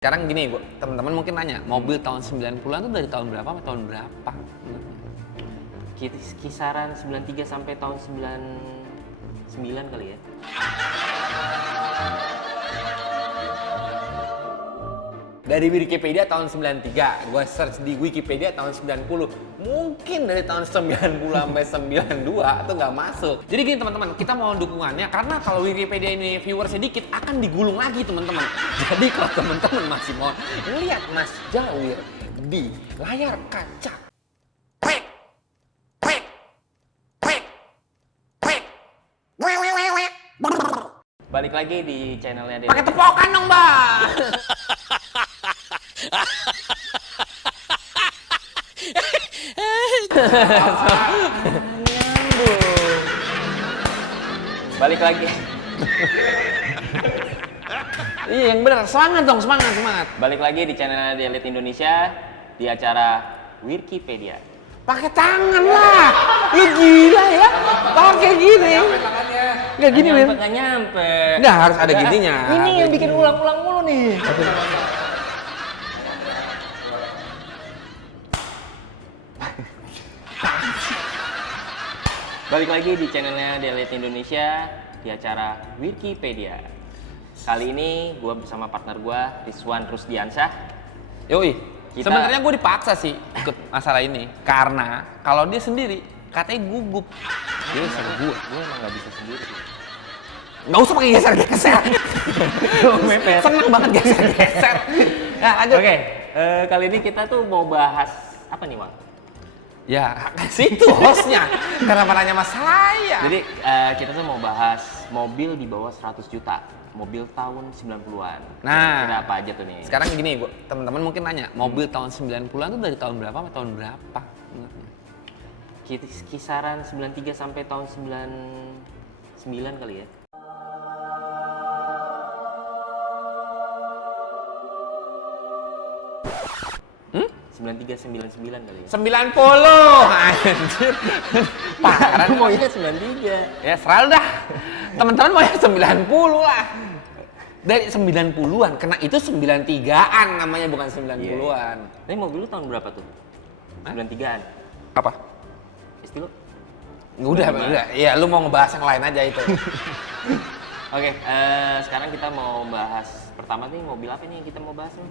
Sekarang gini, teman-teman mungkin nanya, mobil tahun 90-an tuh dari tahun berapa sampai tahun berapa? Kisaran 93 sampai tahun 99 kali ya. Dari Wikipedia tahun 93, gue search di Wikipedia tahun 90. Mungkin dari tahun 90 sampai 92 itu nggak masuk. Jadi gini teman-teman, kita mau dukungannya karena kalau Wikipedia ini viewer sedikit akan digulung lagi teman-teman. Jadi kalau teman-teman masih mau lihat Mas Jawir di layar kaca, Balik lagi di channelnya dia. pakai tepokan dong, Mbak. Balik lagi. Iya, yang benar. Semangat dong, semangat. Balik lagi di channelnya Dialit Indonesia di acara Wikipedia. Pakai tangan lah. Lu gila ya. Kalau kayak gini. Nggak gini, Win. Nggak nyampe. Nggak, harus ada gininya. Ini yang bikin ulang-ulang mulu nih. Balik lagi di channelnya Dialit Indonesia di acara Wikipedia. Kali ini gue bersama partner gue Rizwan Rusdiansyah. Yoi. Kita- Sebenarnya gue dipaksa sih ikut masalah ini karena kalau dia sendiri katanya gugup. Dia sama gue. Gue emang nggak bisa sendiri. Nggak usah pakai geser-geser. Mepet. Seneng banget geser-geser. Nah, lanjut. Oke, kali ini kita tuh mau bahas apa nih, Wang? Ya, situ hostnya. Kenapa nanya sama saya? Jadi kita tuh mau bahas mobil di bawah 100 juta, mobil tahun 90-an. Nah. Kira-kira apa aja tuh nih? Sekarang gini, teman-teman mungkin nanya, mobil tahun 90-an tuh dari tahun berapa sampai tahun berapa? Kisaran 93 sampai tahun 99 kali ya. Hmm? 93 99 kali ya. 90! Anjir. Parah. Aku mau ingat 93. Ya, selalu dah. Teman-teman mau yang 90 lah. Dari 90-an, kena itu 93-an namanya, bukan 90-an. Ini mobil lu tahun berapa tuh? 93-an. Apa? Isti lu? Udah. Ya, lu mau ngebahas yang lain aja itu. Oke, sekarang kita mau bahas pertama nih mobil apa nih yang kita mau bahas nih?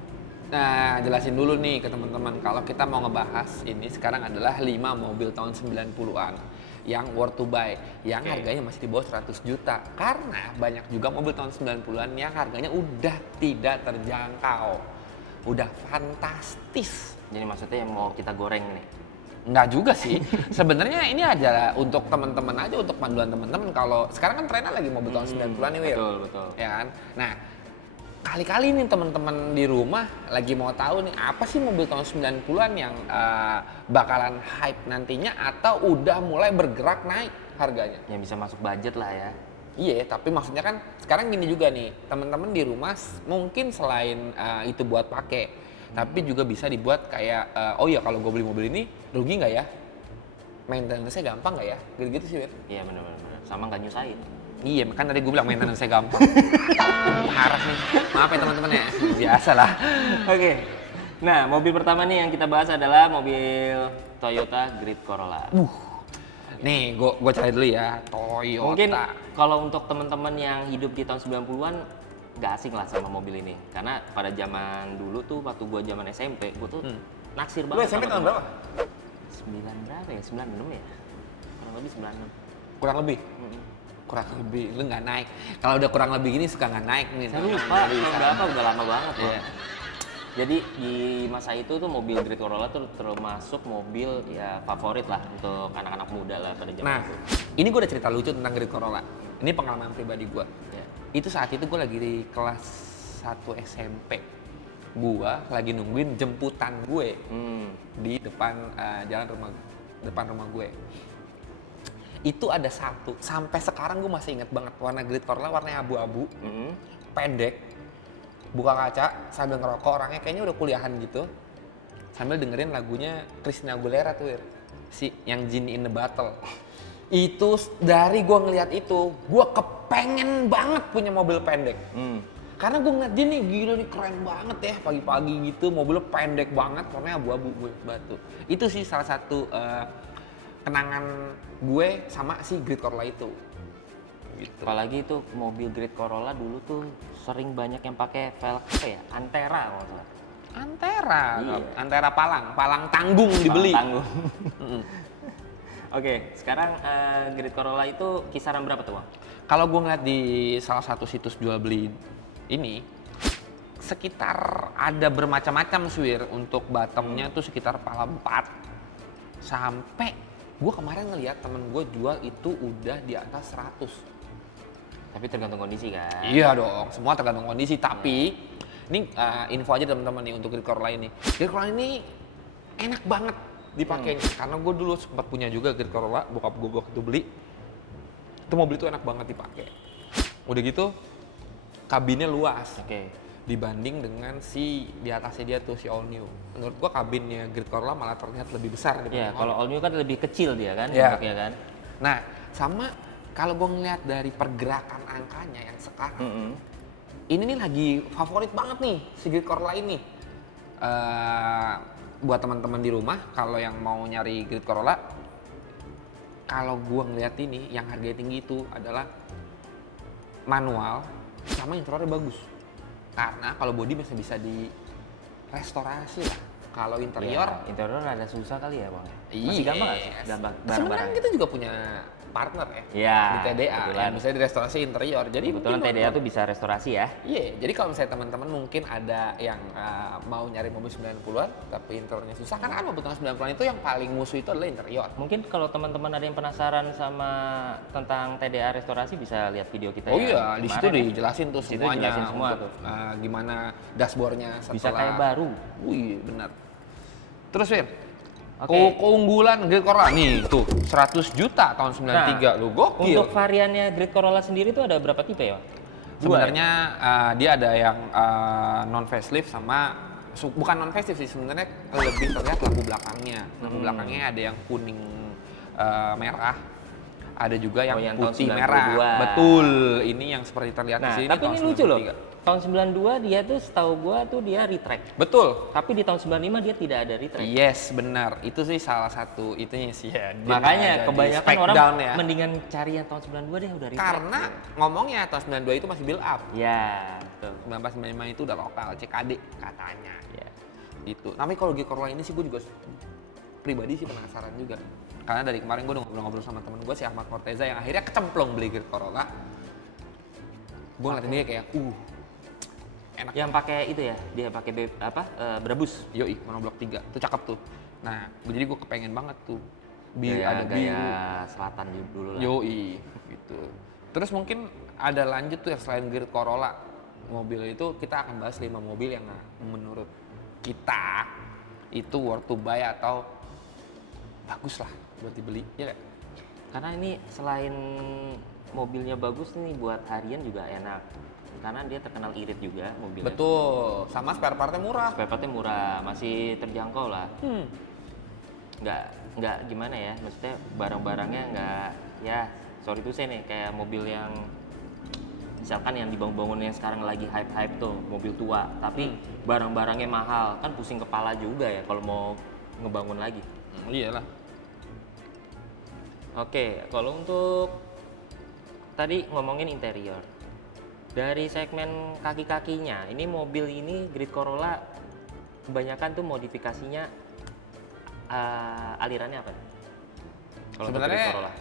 Nah, jelasin dulu nih ke teman-teman. Kalau kita mau ngebahas ini sekarang adalah 5 mobil tahun 90-an yang worth to buy, yang harganya masih di bawah 100 juta. Karena banyak juga mobil tahun 90-an yang harganya udah tidak terjangkau. Udah fantastis. Jadi maksudnya yang mau kita goreng nih? Enggak juga sih. Sebenarnya ini aja untuk teman-teman aja, untuk panduan teman-teman. Kalau sekarang kan trennya lagi mobil tahun 90-an nih, Wir. Betul. Ya kan? Nah, kali-kali nih teman-teman di rumah lagi mau tahu nih apa sih mobil tahun 90-an yang bakalan hype nantinya atau udah mulai bergerak naik harganya. Yang bisa masuk budget lah ya. Iya, tapi maksudnya kan sekarang gini juga nih, teman-teman di rumah mungkin selain itu buat pakai, tapi juga bisa dibuat kayak oh ya kalau gue beli mobil ini rugi nggak ya? Maintenance-nya gampang nggak ya? Gitu-gitu sih, Wir. Iya benar. Sama nggak nyusahin. Iya, kan tadi gue bilang maintenance saya gampang. Harap nih, maaf ya teman-teman ya, biasa lah. Oke. Nah, mobil pertama nih yang kita bahas adalah mobil Toyota Grid Corolla. Nih, gue cari dulu ya, Toyota. Mungkin kalau untuk teman-teman yang hidup di tahun 90-an nggak asing lah sama mobil ini. Karena pada zaman dulu tuh waktu gue zaman SMP, gue tuh naksir Lu banget. SMP sama tahun berapa? 9 berapa ya? 96 ya? Kurang lebih 96. Kurang lebih. Kurang lebih, lu nggak naik. Kalau udah kurang lebih gini suka nggak naik nih. Saya lupa tahun berapa, udah lama banget ya. Iya. Jadi di masa itu tuh mobil Grid Corolla tuh termasuk mobil ya favorit lah untuk anak-anak muda lah pada zaman Nah, itu. ini gue ada cerita lucu tentang Grid Corolla. Ini pengalaman pribadi gue. Ya. Itu saat itu gue lagi di kelas 1 SMP. Gue lagi nungguin jemputan gue di depan depan rumah gue. Itu ada satu, sampai sekarang gue masih inget banget, warna Grid Corolla warnanya abu-abu, pendek, buka kaca sambil ngerokok, orangnya kayaknya udah kuliahan gitu, sambil dengerin lagunya Christina Aguilera tuh, si yang Genie in the Bottle. Itu dari gue ngeliat itu, gue kepengen banget punya mobil pendek. Karena gue ngeliat dia nih, gila nih keren banget ya, pagi-pagi gitu, mobilnya pendek banget, warnanya abu-abu batu. Itu sih salah satu kenangan gue sama si Great Corolla itu. Gitu. Apalagi itu mobil Great Corolla dulu tuh sering banyak yang pakai velg apa ya? Antera kalau nggak salah. Antera, Iya. Antera Palang tanggung dibeli. Tanggung. Oke, sekarang Great Corolla itu kisaran berapa tuh, Bang? Kalau gue ngeliat di salah satu situs jual beli ini, sekitar ada bermacam-macam swir untuk bottomnya tuh sekitar pala 4 sampai gue kemarin ngeliat temen gue jual itu udah di atas 100. Tapi tergantung kondisi kan? Iya dong, semua tergantung kondisi. Tapi ini info aja teman-teman nih untuk Great Corolla ini. Great Corolla ini enak banget dipakainya karena gue dulu sempat punya juga Great Corolla, bokap gue waktu itu beli. Itu mobil itu enak banget dipakai. Udah gitu kabinnya luas. Oke. Dibanding dengan si di atasnya dia tuh si all new. Menurut gua kabinnya Great Corolla malah terlihat lebih besar Iya, dibanding kalau all new kan lebih kecil dia kan, Iya. bentuknya kan. Nah, sama kalau gua ngeliat dari pergerakan angkanya yang sekarang, ini nih lagi favorit banget nih si Great Corolla ini. Buat teman-teman di rumah, kalau yang mau nyari Great Corolla, kalau gua ngeliat ini yang harganya tinggi itu adalah manual sama interiornya bagus. Karena kalau body masih bisa di restorasi lah. Kalau interior, Ya, interior ada susah kali ya, Bang. iya. Masih gampang nggak sih? Sebenarnya Barang-barang. kita juga punya partner ya Iya, di TDA kebetulan. yang bisa di restorasi interior. Jadi Kebetulan mungkin TDA tuh bisa restorasi ya. Iya, jadi kalau misalnya teman-teman mungkin ada yang mau nyari mobil 90-an tapi interiornya susah, kan mobil tahun 90-an itu yang paling musuh itu adalah interior. Mungkin kalau teman-teman ada yang penasaran sama tentang TDA restorasi bisa lihat video kita Oh yang iya, di situ kemarin ya. dijelasin tuh Di situ semuanya jelasin semua untuk, tuh. gimana dashboardnya setelah Bisa kayak baru. Wih, benar. Terus Fir, Oke. keunggulan Great Corolla nih tuh 100 juta tahun 93 lu gokil. Untuk variannya Great Corolla sendiri tuh ada berapa tipe ya, Bang? Sebenarnya dia ada yang non facelift sama bukan non facelift sih, sebenarnya lebih terlihat lampu belakangnya. Lampu belakangnya ada yang kuning merah. Ada juga yang, yang tahun putih 92. merah. Betul. Ini yang seperti terlihat Nah, di sini tapi tahun ini lucu loh. 93. Tahun 92 dia tuh setahu gua tuh dia retract. Betul. Tapi di tahun 95 dia tidak ada retract. Yes, benar. Itu sih salah satu itunya sih ya. Dia Makanya ada di kebanyakan spec orang down ya. mendingan cari yang tahun 92 deh udah retract. Karena ngomongnya tahun 92 itu masih build up. Ya, betul. 1995 itu udah lokal CKD katanya. Ya. Gitu. Tapi kalau Great Corolla ini sih gue juga pribadi sih penasaran juga. Karena dari kemarin gue udah ngobrol-ngobrol sama temen gue si Ahmad Corteza yang akhirnya kecemplung beli Great Corolla. Gue ngeliatin dia kayak enak. Yang pakai itu ya, dia pakai Brabus. Yoi, monoblok 3. Itu cakep tuh. Nah, jadi gue kepengen banget tuh. Ada Gaya biru. selatan dulu lah. Yoi, gitu. Terus mungkin ada lanjut tuh ya selain Great Corolla. Mobil itu kita akan bahas 5 mobil yang menurut kita itu worth to buy atau bagus lah buat dibeli, ya nggak? Karena ini selain mobilnya bagus nih buat harian juga enak. Karena dia terkenal irit juga mobilnya. Betul, sama spare partnya murah. Spare partnya murah, masih terjangkau lah. Nggak gimana ya, maksudnya barang-barangnya nggak, ya sorry tuh saya nih, kayak mobil yang misalkan yang dibangun-bangun yang sekarang lagi hype-hype tuh, mobil tua, tapi barang-barangnya mahal, kan pusing kepala juga ya kalau mau ngebangun lagi. Iyalah. Oke, kalau untuk tadi ngomongin interior, dari segmen kaki-kakinya, ini mobil ini Great Corolla kebanyakan tuh modifikasinya alirannya apa? Kalau untuk Sebenarnya Great Corolla.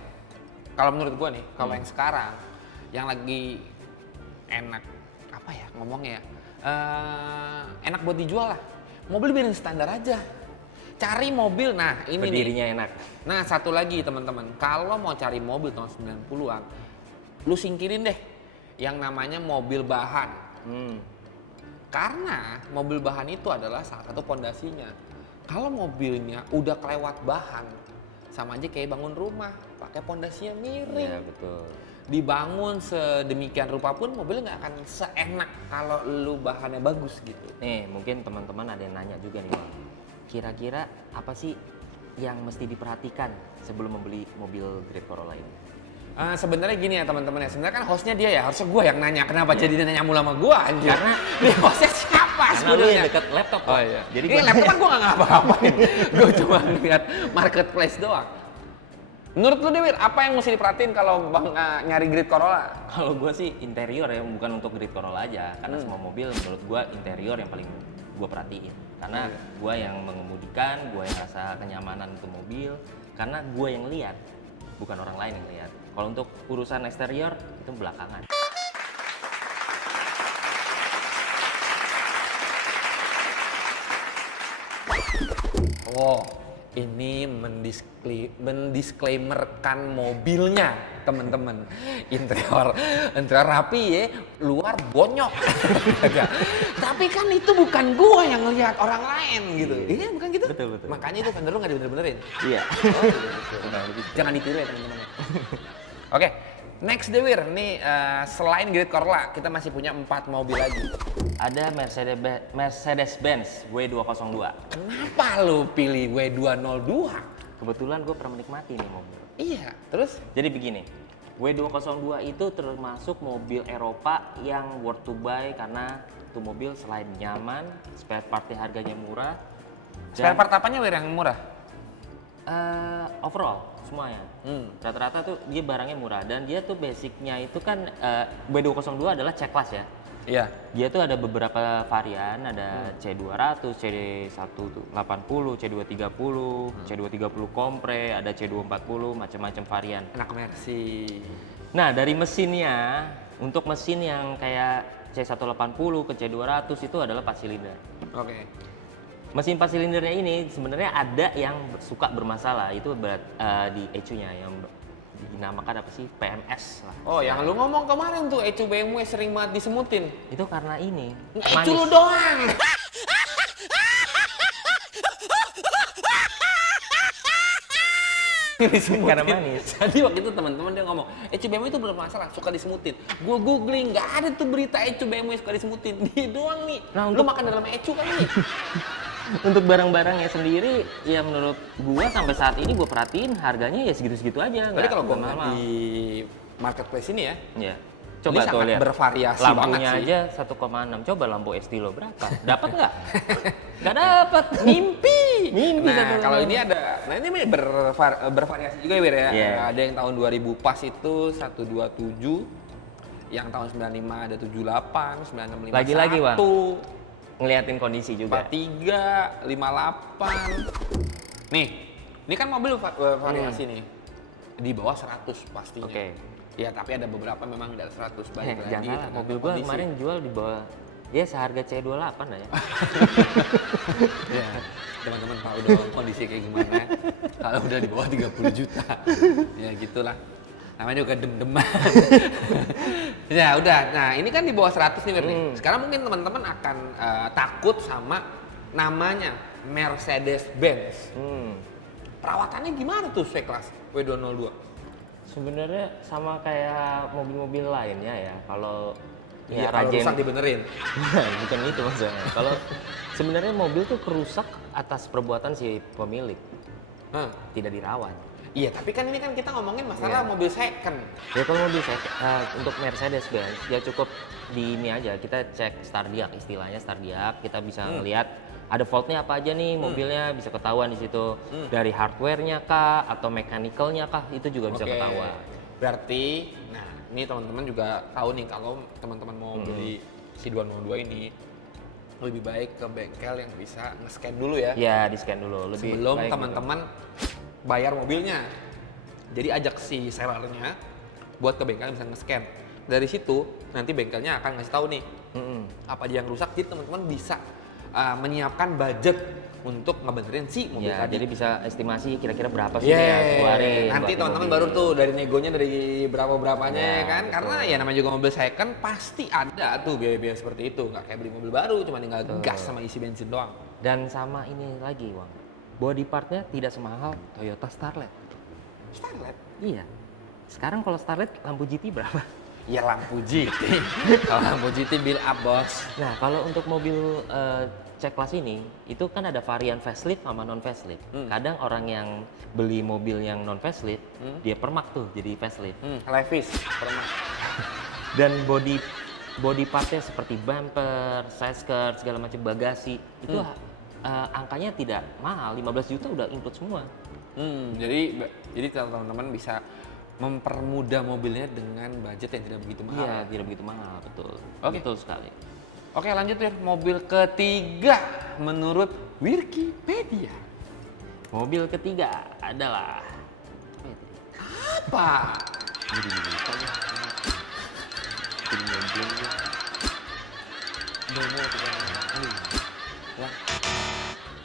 kalau menurut gua nih, kalau yang sekarang yang lagi enak apa ya ngomongnya ya, enak buat dijual lah. Mobil biarin standar aja. Cari mobil, nah ini Berdirinya nih. enak. Nah satu lagi teman-teman, kalau mau cari mobil tahun 90-an, lu singkirin deh yang namanya mobil bahan. Karena mobil bahan itu adalah salah satu pondasinya. Kalau mobilnya udah kelewat bahan, sama aja kayak bangun rumah, pakai pondasinya miring. Iya betul. Dibangun sedemikian rupa pun mobilnya nggak akan seenak kalau lu bahannya bagus gitu. Nih mungkin teman-teman ada yang nanya juga nih, Bang. Kira-kira apa sih yang mesti diperhatikan sebelum membeli mobil Great Corolla ini? Sebenarnya gini ya teman-teman ya, sebenarnya kan hostnya dia ya, harusnya gue yang nanya kenapa jadi nanya mulu sama gue anjir. Karena dia hostnya siapa karena lu sebenarnya? yang deket laptop. Oh iya. Jadi Ini laptop kan gue nggak ngapa-ngapain, gue cuma lihat marketplace doang. Menurut lu Dewir, apa yang mesti diperhatiin kalau bang nyari grid Corolla? Kalau gue sih interior ya, bukan untuk grid Corolla aja. Karena semua mobil menurut gue interior yang paling gue perhatiin. Karena gue yang mengemudikan, gue yang rasa kenyamanan untuk mobil. Karena gue yang lihat, bukan orang lain yang lihat. Kalau untuk urusan eksterior itu belakangan. Oh, ini mendisklaimerkan mobilnya, teman-teman. Interior rapi ya, luar bonyok. Tapi kan itu bukan gua yang ngelihat, orang lain gitu. Iya, bukan gitu? Betul. Makanya itu vendor lu nggak dibener-benerin. Iya. Jangan ditiru ya, teman-teman. Oke, next Dewir. Nih selain Grid Corolla, kita masih punya 4 mobil lagi. Ada Mercedes-Benz W202. Kenapa lu pilih W202? Kebetulan gue pernah menikmati nih mobil. Iya, terus? Jadi begini, W202 itu termasuk mobil Eropa yang worth to buy karena itu mobil selain nyaman, spare partnya harganya murah. Spare part apanya Wir yang murah? Overall semuanya. Rata-rata tuh dia barangnya murah dan dia tuh basicnya itu kan W202 adalah C-Class ya. Iya. Dia tuh ada beberapa varian, ada C200, C180, C230, C230 Compre, ada C240, macam-macam varian. Enak Mercy. Nah, dari mesinnya, untuk mesin yang kayak C180 ke C200 itu adalah 4 silinder. Oke. Mesin 4 silindernya ini sebenarnya ada yang suka bermasalah, itu di ECU-nya yang dinamakan apa sih? PMS lah. Oh, yang lu ngomong kemarin tuh ECU BMW sering banget disemutin. Itu karena ini. ECU lu doang. Karena manis. Jadi waktu itu teman-teman dia ngomong, ECU BMW itu bermasalah, suka disemutin. Gue googling, nggak ada tuh berita ECU BMW suka disemutin. Dia doang nih. Nah, lu makan dalam ECU kan nih. Untuk barang-barangnya sendiri, ya menurut gua sampai saat ini gua perhatiin harganya ya segitu-segitu aja. Jadi kalau gua mahal. di marketplace ini ya, Ya. ini Coba tuh sangat lihat. bervariasi Lampunya banget sih. aja 1,6. Coba lampu Estilo berapa? Dapat nggak? Nggak dapat. Mimpi. Mimpi. Nah, kalau ini ada, nah ini bervariasi juga ya, Wir ya. Yeah. Ada yang tahun 2000 pas itu 127, yang tahun 95 ada 78, 965 Lagi-lagi, Bang. 1, ngeliatin kondisi juga. 43, 58. Nih, ini kan mobil variasi nih. Di bawah 100 pastinya. Oke. Ya, tapi ada beberapa memang di atas 100 balik lagi. Jangan salah, tergantung mobil gua kondisi. kemarin jual di bawah ya seharga C28 lah ya. Ya, teman-teman tahu dong kondisi kayak gimana. Kalau udah di bawah 30 juta. Ya gitulah. Namanya juga dem-deman. Ya udah, nah ini kan di bawah 100 nih Wir nih. Sekarang mungkin teman-teman akan takut sama namanya Mercedes-Benz. Perawatannya gimana tuh C-Class W202? Sebenarnya sama kayak mobil-mobil lainnya ya. Kalau Ya, kalau rusak dibenerin. bukan itu maksudnya. Kalau sebenarnya mobil tuh kerusak atas perbuatan si pemilik, tidak dirawat. Iya, tapi kan ini kan kita ngomongin masalah mobil second. Ya kalau mobil saya untuk Mercedes-Benz ya cukup di ini aja, kita cek Stardiag, istilahnya Stardiag, kita bisa ngelihat ada faultnya apa aja nih mobilnya, bisa ketahuan di situ. Dari hardware-nya kah atau mechanical-nya kah, itu juga bisa ketahuan. Berarti, nah ini teman-teman juga tahu nih kalau teman-teman mau beli si 202 ini lebih baik ke bengkel yang bisa nge-scan dulu ya. Ya, di-scan dulu. Lebih Sebelum baik teman-teman bayar mobilnya. Jadi ajak si sellernya buat ke bengkel yang bisa nge-scan. Dari situ nanti bengkelnya akan ngasih tahu nih apa aja yang rusak. Jadi teman-teman bisa menyiapkan budget untuk ngebenerin si mobil ya, tadi. jadi bisa estimasi kira-kira berapa sih yang keluarin. Nanti buat teman-teman mobil. baru tuh dari negonya dari berapa-berapanya Ya, ya kan. betul. Karena ya namanya juga mobil second pasti ada tuh biaya-biaya seperti itu. Nggak kayak beli mobil baru cuma tinggal gas sama isi bensin doang. Dan sama ini lagi, Wang. Body partnya tidak semahal Toyota Starlet. Starlet. Iya. Sekarang kalau Starlet lampu GT berapa? Ya lampu GT. Kalau lampu GT build up, Bos. Nah, kalau untuk mobil C-Class ini, itu kan ada varian facelift sama non facelift. Kadang orang yang beli mobil yang non facelift, dia permak tuh jadi facelift. Levis, permak. Dan body partnya seperti bumper, side skirt, segala macam bagasi, itu angkanya tidak mahal, 15 juta udah include semua. Jadi teman-teman bisa mempermudah mobilnya dengan budget yang tidak begitu mahal. Iya, tidak begitu mahal, betul. Oke. Betul sekali. Oke, lanjut ya. Mobil ketiga menurut Wikipedia. Mobil ketiga adalah Apa?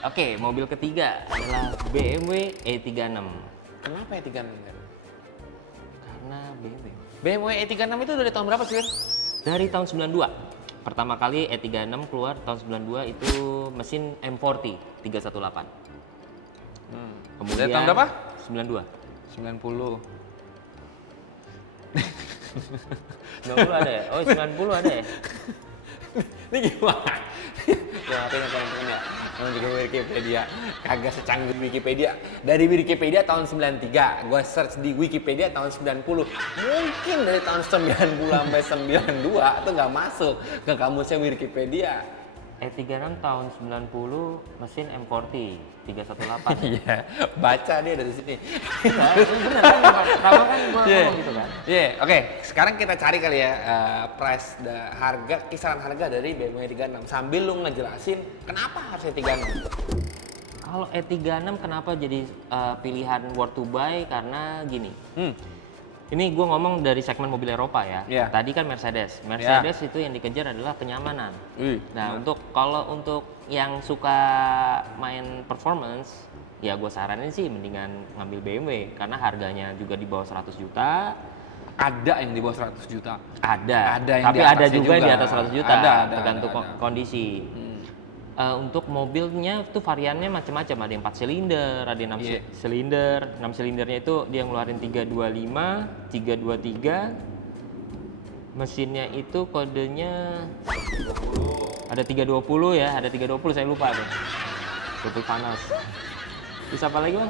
Oke, mobil ketiga adalah BMW E36. Kenapa E36? Karena BMW. BMW E36 itu dari tahun berapa sih, Wir? Dari tahun 92. Pertama kali E36 keluar tahun 92 itu mesin M40 318. Kemudian Dari tahun berapa? 92. 90. 90 ada ya? Oh, 90 ada ya? Ini gimana? Ya, apa yang teman-teman ya? Juga Wikipedia. Kagak secanggih Wikipedia. Dari Wikipedia tahun 93. Gue search di Wikipedia tahun 90. Mungkin dari tahun 90 sampai 92 itu nggak masuk ke kamusnya Wikipedia. E36 tahun 90 mesin M40 318. Iya, baca dia dari sini. Benar kan? Pertama kan gua ngomong gitu kan. Iya, oke. Sekarang kita cari kali ya price harga, kisaran harga dari BMW 36 sambil lu ngejelasin kenapa harus E36. Kalau E36 kenapa jadi pilihan worth to buy? Karena gini. Ini gue ngomong dari segmen mobil Eropa ya. Yeah. Tadi kan Mercedes. Mercedes itu yang dikejar adalah kenyamanan. Nah, kalau untuk yang suka main performance, ya gue saranin sih mendingan ngambil BMW karena harganya juga di bawah 100 juta. Ada yang di bawah 100 juta. Ada yang tapi di ada atasnya juga di atas 100 juta. Ada, tergantung ada. kondisi. Untuk mobilnya tuh variannya macam-macam, ada yang 4 silinder, ada yang 6 silinder. 6 silindernya itu dia ngeluarin 325, 323. Mesinnya itu kodenya ada 320 ya, ada 320 saya lupa tuh. Tutup panas. Bisa apa lagi, Bang?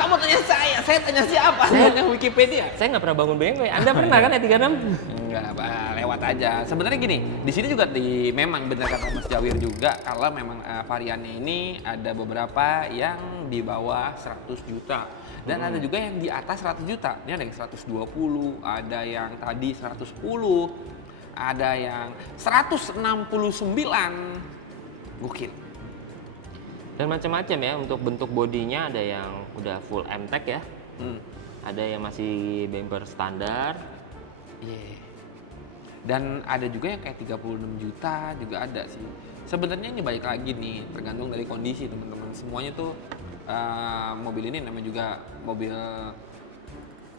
Kamu tanya saya tanya siapa? Saya Wikipedia. Saya nggak pernah bangun BMW. Anda pernah kan ya 36? Enggak, lewat aja. Sebenarnya gini, di sini juga memang benar kata Mas Jawir juga kalau memang variannya ini ada beberapa yang di bawah 100 juta dan ada juga yang di atas 100 juta. Ini ada yang 120, ada yang tadi 110, ada yang 169. Gokil. Dan macam-macam ya, untuk bentuk bodinya ada yang udah full M-Tech ya. Ada yang masih bumper standar. Iya. Dan ada juga yang kayak 36 juta juga ada sih. Sebenarnya ini balik lagi nih, tergantung dari kondisi teman-teman. Semuanya tuh mobil ini namanya juga mobil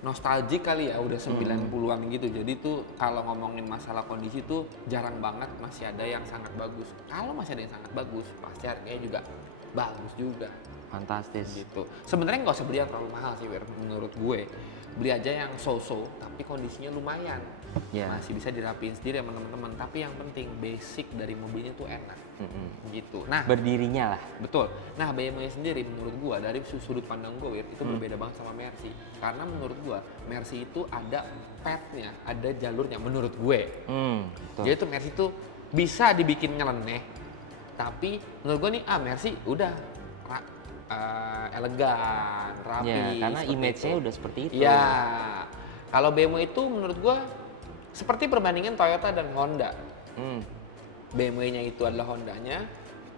nostalgic kali ya, udah 90-an gitu. Jadi tuh kalau ngomongin masalah kondisi tuh jarang banget masih ada yang sangat bagus. Kalau masih ada yang sangat bagus, pasti harganya juga bagus juga. Fantastis Gitu. Sebenarnya nggak usah beli yang terlalu mahal sih, Wir, menurut gue. Beli aja yang so-so, tapi kondisinya lumayan. Yeah. Masih bisa dirapiin sendiri sama teman-teman. Tapi yang penting basic dari mobilnya tuh enak. Gitu. Nah, berdirinya lah. betul. Nah, BMW sendiri menurut gua dari sudut pandang gue, Wir, itu berbeda banget sama Mercy. Karena menurut gua Mercy itu ada path-nya, ada jalurnya menurut gue. Betul. Jadi tuh Mercy tuh bisa dibikin nyeleneh. Tapi menurut gua nih, Mercy udah elegan, rapi. Ya, karena image-nya udah seperti itu. Ya, kalau BMW itu menurut gua seperti perbandingan Toyota dan Honda. BMW-nya itu adalah Hondanya,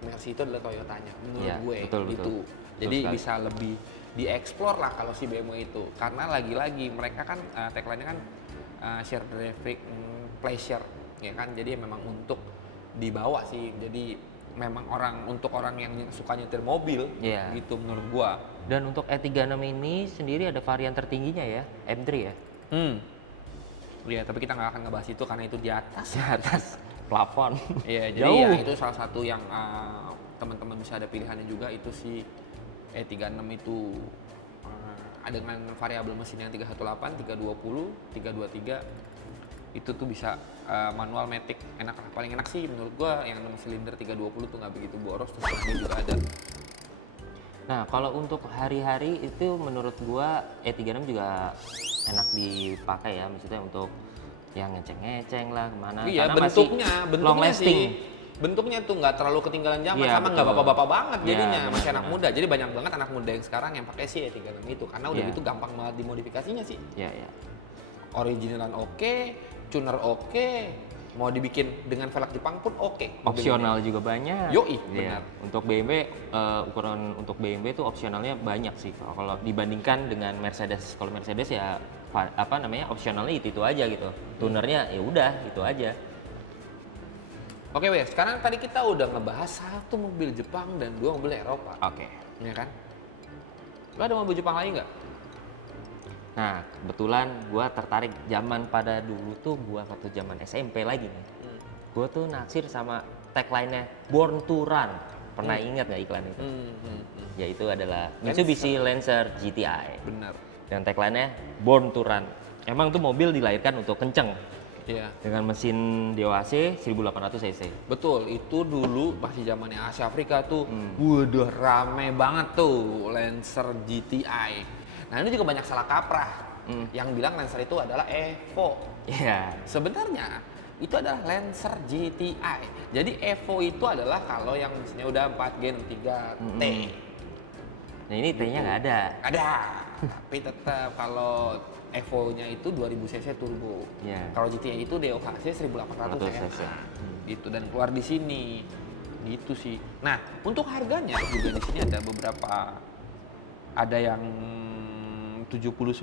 Mercy itu adalah Toyotanya menurut Ya, gue betul, gitu. betul. Jadi Betul bisa lebih dieksplor lah kalau si BMW itu. Karena lagi-lagi mereka kan tagline-nya kan share driving pleasure, ya kan. Jadi memang untuk dibawa sih. Jadi memang untuk orang yang suka nyetir mobil, gitu menurut gua. Dan untuk E36 ini sendiri ada varian tertingginya ya, M3 ya. Iya, tapi kita nggak akan ngebahas itu karena itu di atas. Di atas plafon. Iya, jadi ya itu salah satu yang teman-teman bisa ada pilihannya juga, itu si E36 itu dengan variabel mesin yang 318, 320, 323 itu tuh bisa manual matic enak lah. Paling enak sih menurut gua yang 6 silinder 320 tuh nggak begitu boros, terus ini juga ada. Nah, kalau untuk hari-hari itu menurut gua E36 juga enak dipakai ya, maksudnya untuk yang ngeceng-ngeceng lah kemana. Iya, karena masih bentuknya long lasting. sih. Bentuknya tuh nggak terlalu ketinggalan zaman, Iya, sama nggak betul. bapak-bapak banget Iya, jadinya, masih anak benar-benar. muda. Jadi banyak banget anak muda yang sekarang yang pakai sih E36 itu, karena udah Iya. gitu gampang banget dimodifikasinya sih. Iya, iya. Originalan oke, tuner oke, mau dibikin dengan velg Jepang pun oke. mobil Opsional juga banyak. Yoi, Iya. benar. Untuk BMW ukuran untuk BMW itu opsionalnya banyak sih. Kalau dibandingkan dengan Mercedes. Kalau Mercedes ya apa namanya? Opsionalnya itu aja gitu. Tunernya ya udah itu aja. Oke wes, sekarang tadi kita udah ngebahas 1 mobil Jepang dan 2 mobil Eropa, Oke. ya kan? Lo ada mobil Jepang lagi nggak? Nah, kebetulan gua tertarik zaman pada dulu tuh gua waktu zaman SMP lagi nih. Gua tuh naksir sama tagline-nya Born to Run. Pernah ingat nggak iklan itu? Yaitu adalah Mitsubishi Lancer GTI. Benar. Dan tagline-nya Born to Run. Emang tuh mobil dilahirkan untuk kenceng Iya. dengan mesin DOHC 1800 cc. Betul, itu dulu masih zamannya Asia Afrika tuh, waduh rame banget tuh Lancer GTI. Nah ini juga banyak salah kaprah, yang bilang Lancer itu adalah Evo. Iya. Sebenarnya itu adalah Lancer GTI. Jadi Evo itu adalah kalau yang mesinnya udah 4 Gen 3T. Nah ini T-nya nggak ada. Ada, tapi tetap kalau Evo-nya itu 2000 cc turbo. Iya. Kalau GTI itu DOHC 1800 cc. Gitu, dan keluar di sini. Gitu sih. Nah, untuk harganya juga di sini ada beberapa, ada yang 79.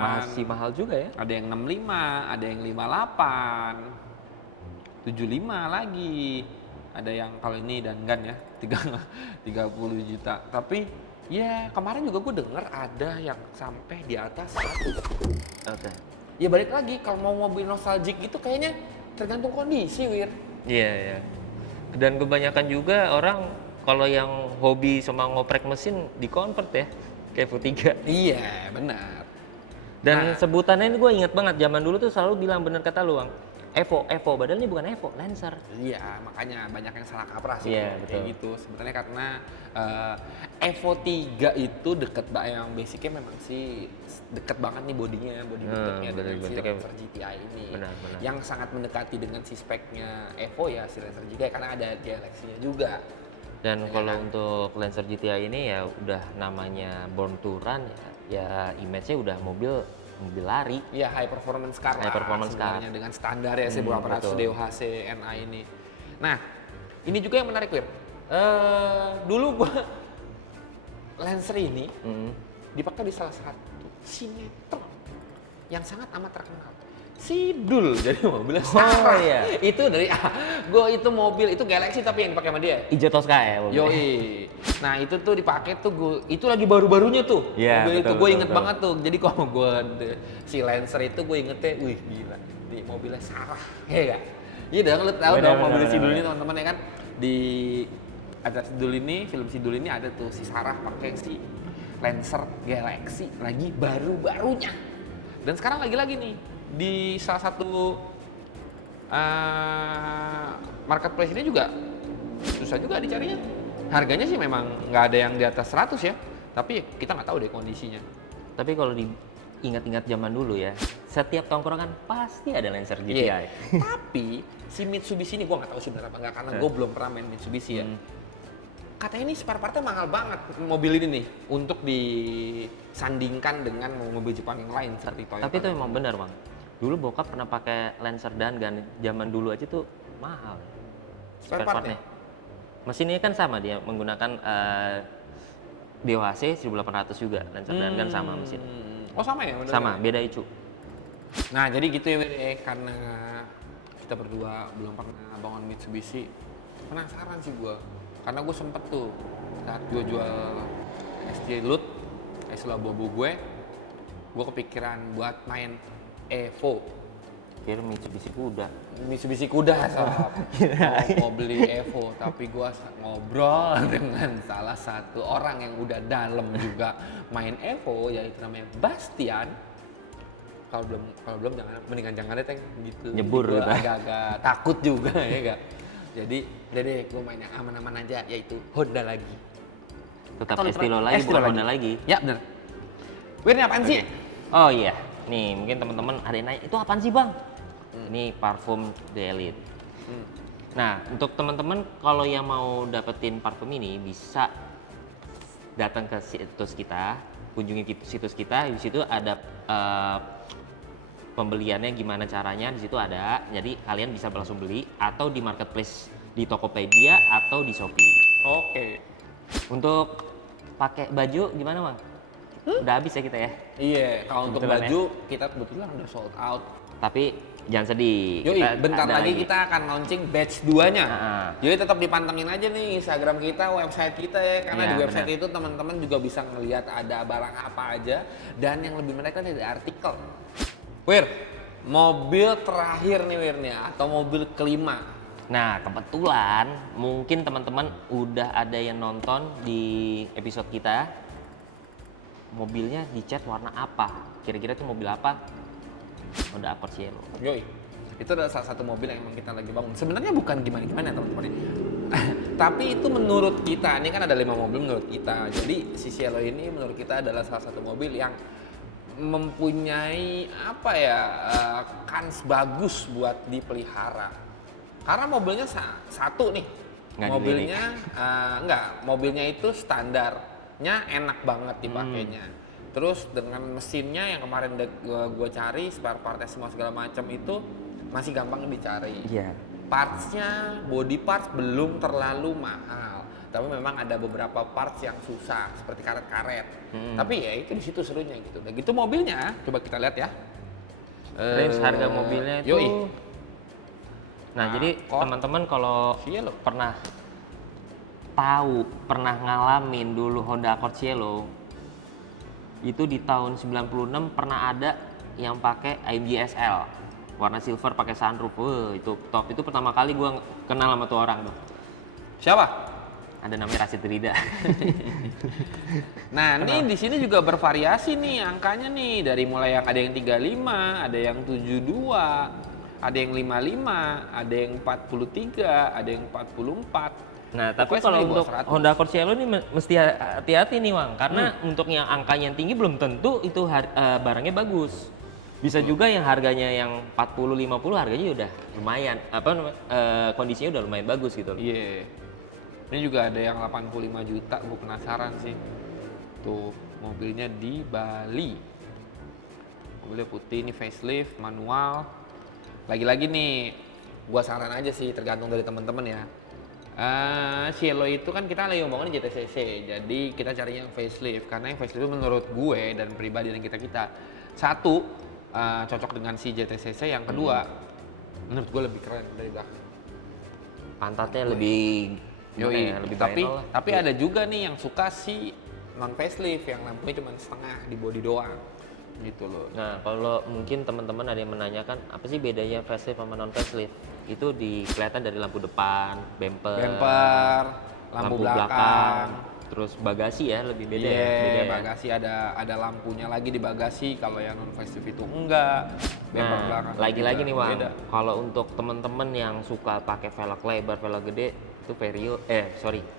Masih mahal juga ya. Ada yang 65, ada yang 58. 75 lagi. Ada yang kalau ini dan gan ya, 30 juta. Tapi ya kemarin juga gue denger ada yang sampai di atas 100. Oke. Ya balik lagi, kalau mau mobil nostalgic gitu kayaknya tergantung kondisi, Wir. Iya, iya. Dan kebanyakan juga orang kalau yang hobi sama ngoprek mesin di-convert ya kayak Evo 3. Iya, benar. Dan Nah. sebutannya ini gue inget banget zaman dulu tuh selalu bilang bener kata lu, Bang. Evo, padahal ini bukan Evo, Lancer. Iya, makanya banyak yang salah kaprah sih Iya, kalau kayak betul. gitu. Sebenarnya karena Evo 3 itu deket banget, yang basicnya memang sih deket banget nih bodinya, body bentuknya dengan si bentuknya. Lancer GTI ini. Benar. Yang sangat mendekati dengan si speknya Evo ya, si Lancer GTI, karena ada Galaxy-nya juga. Dan Iya kalau kan? untuk Lancer GTI ini ya udah namanya Born to Run ya image-nya udah mobil lari. Iya, high performance car High lah performance car. sebenarnya dengan standar ya 1800 betul. DOHC NA ini. Nah, ini juga yang menarik, Wir. Dulu gua Lancer ini dipakai di salah satu sinetron yang sangat amat terkenal. Sidul, jadi mobilnya Sarah. iya. Itu dari gua itu mobil itu Galaxy tapi yang dipakai sama dia. Ijo Tosca ya mobilnya. Yoi. Nah itu tuh dipakai tuh itu lagi baru-barunya tuh. Iya, mobil itu betul, gue betul, inget betul. banget tuh. Jadi kalau gue si Lancer itu gue ingetnya, wih gila, di mobilnya Sarah, ya gak? Iya dong, lu tahu Bener, dong bener, mobil bener, Sidul bener. ini teman-teman ya kan? Di ada Sidul ini, film Sidul ini ada tuh si Sarah pakai si Lancer Galaxy lagi baru-barunya. Dan sekarang lagi-lagi nih di salah satu marketplace ini juga susah juga dicarinya. Harganya sih memang nggak ada yang di atas 100 ya, tapi kita nggak tahu deh kondisinya. Tapi kalau diingat-ingat zaman dulu ya, setiap tongkrongan pasti ada Lancer GTI. Iya. Tapi si Mitsubishi ini gue nggak tahu sih benar apa nggak, karena gue belum pernah main Mitsubishi ya. Katanya ini spare partnya mahal banget mobil ini nih untuk disandingkan dengan mobil Jepang yang lain seperti Toyota. Tapi itu memang benar, Bang. Dulu bokap pernah pakai Lancer Dangan, zaman dulu aja tuh mahal. Spare partnya? Mesinnya kan sama, dia menggunakan DOHC 1800 juga, Lancer Dangan sama mesin. Oh sama ya? Bener Sama, -bener. beda icu. Nah jadi gitu ya Wir, karena kita berdua belum pernah bangun Mitsubishi, penasaran sih gue, karena gue sempet tuh saat gue jual SJ Lut, Tesla Bobo gue kepikiran buat main Evo. Kira Mitsubishi Kuda. Mitsubishi Kuda sob. Mau beli Evo, tapi gua ngobrol dengan salah satu orang yang udah dalam juga main Evo, yaitu namanya Bastian. Kalau belum jangan deh Teng gitu. Nyebur Gua gitu. agak-agak takut juga ya enggak. Jadi udah deh gua main yang aman-aman aja, yaitu Honda lagi. Tetap Atau Estilo lebih- lagi, Estilo bukan Honda lagi. Ya benar. Wir ini apaan sih? Oh iya, nih mungkin teman-teman ada yang nanya, itu apaan sih bang? Ini parfum The Elite. Nah, untuk teman-teman kalau yang mau dapetin parfum ini bisa datang ke situs kita, kunjungi situs kita. Di situ ada pembeliannya gimana caranya, di situ ada. Jadi kalian bisa langsung beli atau di marketplace di Tokopedia atau di Shopee. Oke. Untuk pakai baju gimana bang? Udah habis ya kita ya. Iya, kalau untuk Kebetulan baju kita kebetulan udah sold out. Tapi jangan sedih. Yoi, kita bentar ada lagi kita akan launching batch 2-nya. Jadi tetap dipantengin aja nih Instagram kita, website kita ya. Karena Iya, di website benar. itu teman-teman juga bisa ngelihat ada barang apa aja. Dan yang lebih menarik kan dari artikel. Wir, mobil terakhir nih Wirnya, atau mobil kelima. Nah, kebetulan mungkin teman-teman udah ada yang nonton di episode kita. Mobilnya dicat warna apa? Kira-kira itu mobil apa? Honda Accord Cielo. Yoi, itu adalah salah satu mobil yang emang kita lagi bangun. Sebenarnya bukan gimana-gimana teman-teman. Tapi itu menurut kita, ini kan ada 5 mobil menurut kita. Jadi si Cielo ini menurut kita adalah salah satu mobil yang mempunyai apa ya, kans bagus buat dipelihara. Karena mobilnya satu nih. Nggak Mobilnya mobilnya itu standarnya enak banget dipakainya. Terus dengan mesinnya yang kemarin gue cari, spare partnya semua segala macam itu masih gampang dicari. Iya. Partsnya, body parts belum terlalu mahal, tapi memang ada beberapa parts yang susah seperti karet-karet. Tapi ya itu di situ serunya gitu. Dan gitu mobilnya, coba kita lihat ya. Range harga mobilnya itu. Yoi. Nah, jadi Accord teman-teman kalau Cielo. pernah ngalamin dulu Honda Accord Cielo, itu di tahun 96 pernah ada yang pakai AMG SL warna silver pakai sunroof. Itu top. Itu pertama kali gua kenal sama tuh orang tuh. Siapa? Ada namanya Rashid Rida. Nah, ini di sini juga bervariasi nih angkanya nih, dari mulai yang ada yang 35, ada yang 72, ada yang 55, ada yang 43, ada yang 44. Nah, tapi Pokoknya kalau semuanya di bawah untuk 100. Honda Accord Cielo ini mesti hati-hati nih, Bang. Karena untuk yang angkanya yang tinggi belum tentu itu barangnya bagus. Bisa juga yang harganya yang 40 50 harganya udah lumayan, kondisinya udah lumayan bagus gitu loh. Iya. Ini juga ada yang 85 juta, gue penasaran sih. Tuh, mobilnya di Bali. Mobilnya putih, ini facelift, manual. Lagi-lagi nih, gua saran aja sih, tergantung dari teman-teman ya. Cielo itu kan kita lagi ngomongin JTCC, jadi kita cari yang facelift. Karena yang facelift itu menurut gue dan pribadi dan kita satu, cocok dengan si JTCC. Yang kedua, menurut gue lebih keren dari belakang. Pantatnya lebih Yoi, lebih tapi vinyl lah. ada juga nih yang suka si non facelift yang lampunya cuma setengah di body doang gitu loh. Nah, kalau mungkin teman-teman ada yang menanyakan apa sih bedanya facelift sama non facelift? Itu kelihatan dari lampu depan, bumper, lampu belakang, terus bagasi ya lebih beda iya, ya. Beda ya. bagasi ada lampunya lagi di bagasi. Kalau yang non facelift itu enggak. Bumper belakang Nah, lagi-lagi juga nih Bang, beda. kalau untuk teman-teman yang suka pakai velg lebar, velg gede, itu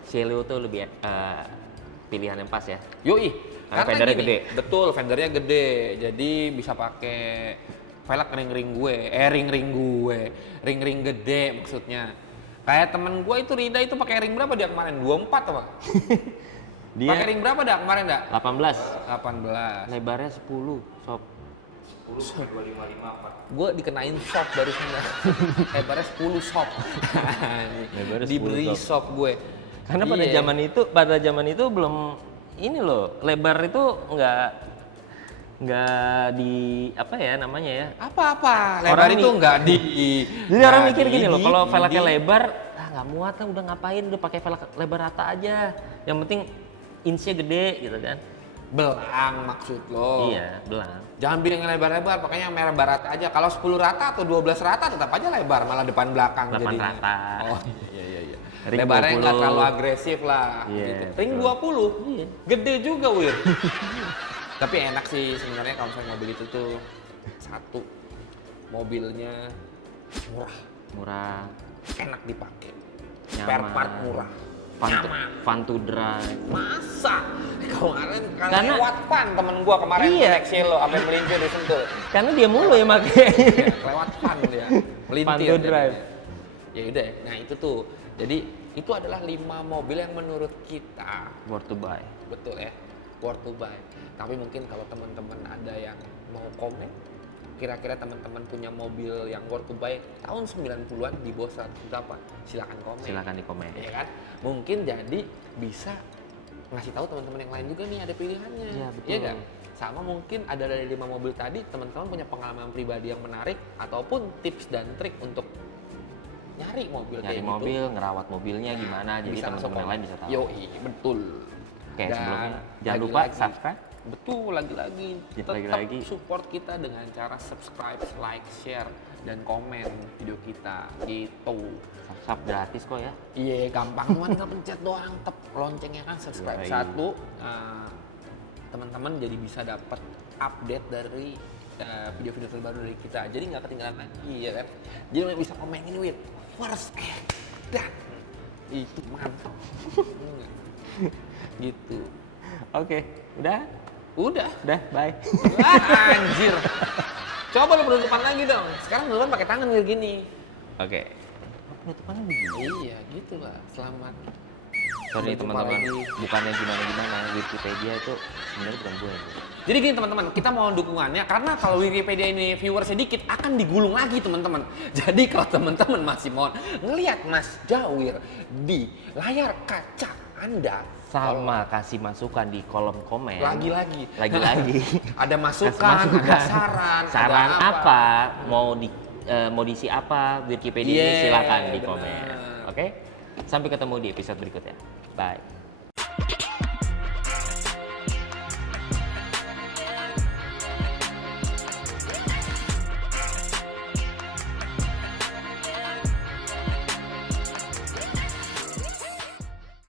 Cielo tuh lebih pilihan yang pas ya. Yoi, Karena karena fendernya gini, gede. betul fendernya gede, jadi bisa pakai velg ring-ring gede maksudnya. Kayak temen gue itu Rida itu pakai ring berapa dia kemarin? 24 apa? Dia Pakai ring berapa dah kemarin dah? 18, 18. lebarnya 10, sob. Gue dikenain shop barusan dah. Lebarnya 10 shop. Lebarnya 10 Diberi shop. shop gue. Karena Iya. pada zaman itu belum ini loh, lebar itu nggak di apa ya namanya ya. Apa-apa, lebar Orang itu enggak di. Jadi orang mikir gini loh, kalau velgnya lebar, nggak muat lah, udah ngapain, udah pakai velg lebar rata aja. Yang penting inchnya gede gitu kan. Belang maksud lo. Iya, belang. Jangan bilang yang lebar-lebar, pokoknya yang merah barat aja. Kalau 10 rata atau 12 rata tetap aja lebar, malah depan belakang 8 jadinya. rata. Oh iya. Ring Lebarnya 20. nggak terlalu agresif lah. Iya, Gitu. betul. Ring 20, Iya. gede juga Wir. Tapi enak sih sebenarnya kalau misalnya mobil itu tuh, satu, mobilnya Murah, enak dipakai, nyaman. spare part murah, nyaman. fun to drive. Masa? Kemarin Karena- lewat Van temen gua kemarin Iya. naik Cielo sampai melintir di Sentul. Karena dia mulu yang pakai. Lewat Van dia, melintir. Fun to drive. jadinya. Ya udah, nah itu tuh. Jadi itu adalah 5 mobil yang menurut kita Worth to buy. betul ya, worth to buy. Tapi mungkin kalau teman-teman ada yang mau komen, kira-kira teman-teman punya mobil yang worth to buy tahun 90-an di bawah 100 berapa? Silakan komen. Silakan di komen. Ya kan? Mungkin jadi bisa ngasih tahu teman-teman yang lain juga nih ada pilihannya. Iya, betul. Iya kan? Sama mungkin ada dari 5 mobil tadi teman-teman punya pengalaman pribadi yang menarik ataupun tips dan trik untuk nyari mobil Nyari kayak mobil, gitu. ngerawat mobilnya gimana, jadi Bisa langsung teman-teman yang lain komen. bisa tahu. Yoi, betul. Oke, Dan sebelumnya jangan lupa lagi-lagi, subscribe. Betul, lagi-lagi. Ya, Tetap lagi-lagi. support kita dengan cara subscribe, like, share, dan komen video kita gitu. Sub gratis kok ya. Iya, gampang, cuma tinggal pencet doang, tep loncengnya kan subscribe. Yoi. Satu, teman-teman jadi bisa dapat update dari video-video terbaru dari kita. Jadi nggak ketinggalan lagi, ya kan? Jadi bisa komen ini with first dan itu mantap. Gitu. Oke, udah? Udah. Bye. Wah, anjir. Coba lu penutupan lagi dong. Sekarang penutupan pakai tangan kayak gini. Oke. Penutupannya begini. Iya, gitu lah. Selamat. Sorry Berjumpa teman-teman, lagi. bukannya gimana-gimana, Wikipedia itu sebenarnya bukan gue. Jadi gini teman-teman, kita mau dukungannya karena kalau Wikipedia ini viewer sedikit akan digulung lagi teman-teman. Jadi kalau teman-teman masih mau ngelihat Mas Jawir di layar kaca Anda Sama kasih masukan di kolom komen. lagi-lagi Lagi-lagi. ada masukan, ada saran, Saran ada apa? Mau diisi apa Wikipedia ini Yeah, silakan di bener. komen. Oke? Sampai ketemu di episode berikutnya. Bye.